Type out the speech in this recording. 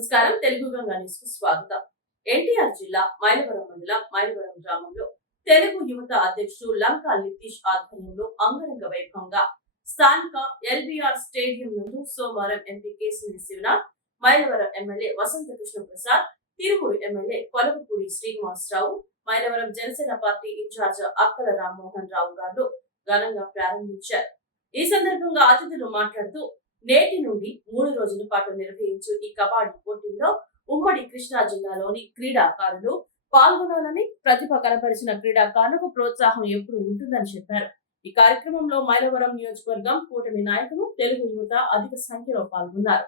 నమస్కారం. తెలుగు గంగా న్యూస్ కు స్వాగతం. ఎన్టీఆర్ జిల్లా మైలవరం మండలం మైలవరం గ్రామంలో తెలుగు యువత అధ్యక్షుడు లంకా నితీష్ ఆధ్వర్యంలో అంగరంగ వైభవంగా స్థానిక ఎల్బీఆర్ స్టేడియం నందు సోమవారం MP Kesineni Sivanath, Mylavaram MLA Vasantha Krishna Prasad, Tiruvuru MLA Kolavapudi Srinivasarao, Mylavaram Janasena party incharge Akkala Rammohan రావు గారు ఘనంగా ప్రారంభించారు. ఈ సందర్భంగా అతిథులు మాట్లాడుతూ నేటి నుండి 3 రోజుల పాటు నిర్వహించు ఈ కబడ్డీ పోటీల్లో ఉమ్మడి కృష్ణా జిల్లాలోని క్రీడాకారులు పాల్గొనాలని, ప్రతిభ కనపరిచిన క్రీడాకారులకు ప్రోత్సాహం ఎప్పుడు ఉంటుందని చెప్పారు. ఈ కార్యక్రమంలో మైలవరం నియోజకవర్గం కూటమి నాయకులు, తెలుగు యువత అధిక సంఖ్యలో పాల్గొన్నారు.